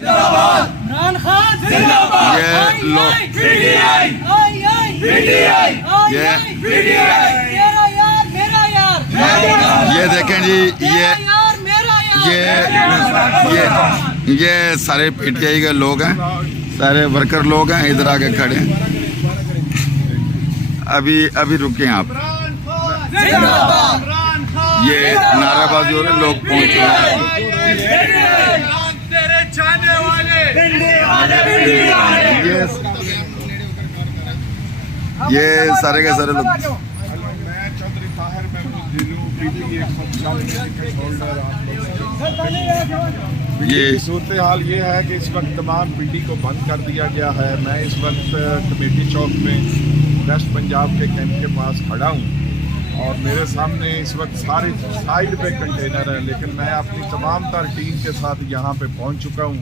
इमरान खान ये लोग ये देखें जी, ये सारे पीटीआई के लोग हैं, सारे वर्कर लोग हैं, इधर आके खड़े हैं। अभी रुके आप, ये नाराबाजी हो रही, लोग पहुंच चुके हैं। ये सारे के सारे लोग। ये सूरत हाल ये है कि इस वक्त तमाम पीटी को बंद कर दिया गया है। मैं इस वक्त कमेटी चौक में वेस्ट पंजाब के कैंप के पास खड़ा हूँ और मेरे सामने इस वक्त सारे साइड पे कंटेनर हैं, लेकिन मैं अपनी तमाम तर टीम के साथ यहाँ पे पहुँच चुका हूँ।